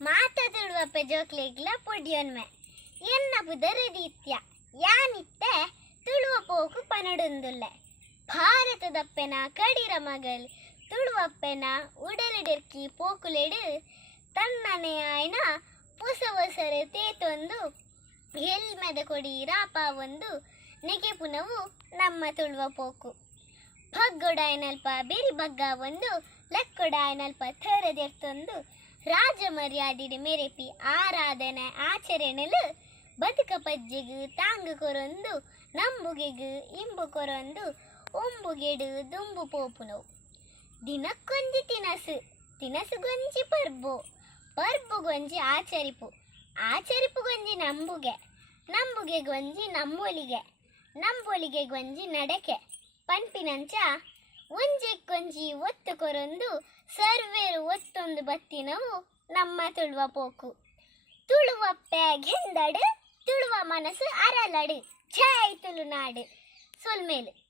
ಮಾತ ತುಳುವಪ್ಪೆ ಜೋಕ್ಲೆಗ್ಲ ಪೊಡಿಯೊನ್ಮೆ. ಎನ್ನ ಬುದರದೀತ್ಯ ಯಾನಿತ್ತೆ ತುಳುವ ಪೋಕು ಪನಡುಂದುಲ್ಲೆ. ಭಾರತದಪ್ಪೆನ ಕಡಿರ ಮಗಲ್ ತುಳುವಪ್ಪೆನ ಉಡಲಿಡರ್ಕಿ ಪೋಕುಲೆಡು ತನ್ನನೆ ಆಯ್ನ ಹೊಸ ಹೊಸರೆ ತೇತೊಂದು, ಎಲ್ಮೆದ ಕೊಡಿ ರಾಪ ಒಂದು ನೆಗೆ ಪುನವು ನಮ್ಮ ತುಳುವ ಪೋಕು. ಭಗ್ಗೊಡಾಯ್ನಲ್ಪ ಬಿರಿ ಬಗ್ಗ ಒಂದು ಲಕ್ಕೊಡಾಯ್ನಲ್ಪ ಥರದೆರ್ತೊಂದು ರಾಜ ಮರ್ಯಾದಿಡೆ ಮೆರೆಪಿ ಆರಾಧನೆ ಆಚರಣೆಲು ಬದುಕ ಪಜ್ಜಿಗು ತಾಂಗು ಕೊರೊಂದು, ನಂಬುಗೆಗು ಇಂಬು ಕೊರೊಂದು ಒಂಬುಗೆಡು ದುಂಬು ಪೋಪುನವು ದಿನಕ್ಕೊಂಜಿ ತಿನಸು ತಿನಸು ಗೊಂಜಿ ಪರ್ಬು ಪರ್ಬು ಗೊಂಜಿ ಆಚರಿಪು ಆಚರಿಪು ಗೊಂಜಿ ನಂಬುಗೆ ನಂಬುಗೆ ಗೊಂಜಿ ನಂಬೊಲಿಗೆ ನಂಬೊಲಿಗೆ ಗೊಂಜಿ ನಡಕೆ ಪಂಪಿನಂಚ ಒಂಜೆಕ್ಕೊಂಜಿ ಒತ್ತು ಕೊರೊಂದು, ಸರ್ವೇರು ಒತ್ತೊಂದು ಬತ್ತಿನವು ನಮ್ಮ ತುಳುವ ಪೋಕು. ತುಳುವ ಪ್ಯಾಗೆಂದಡೆ ತುಳುವ ಮನಸ್ಸು ಅರಲಡು. ಛಾಯ್ ತುಳುನಾಡು. ಸೊಲ್ಮೇಲು.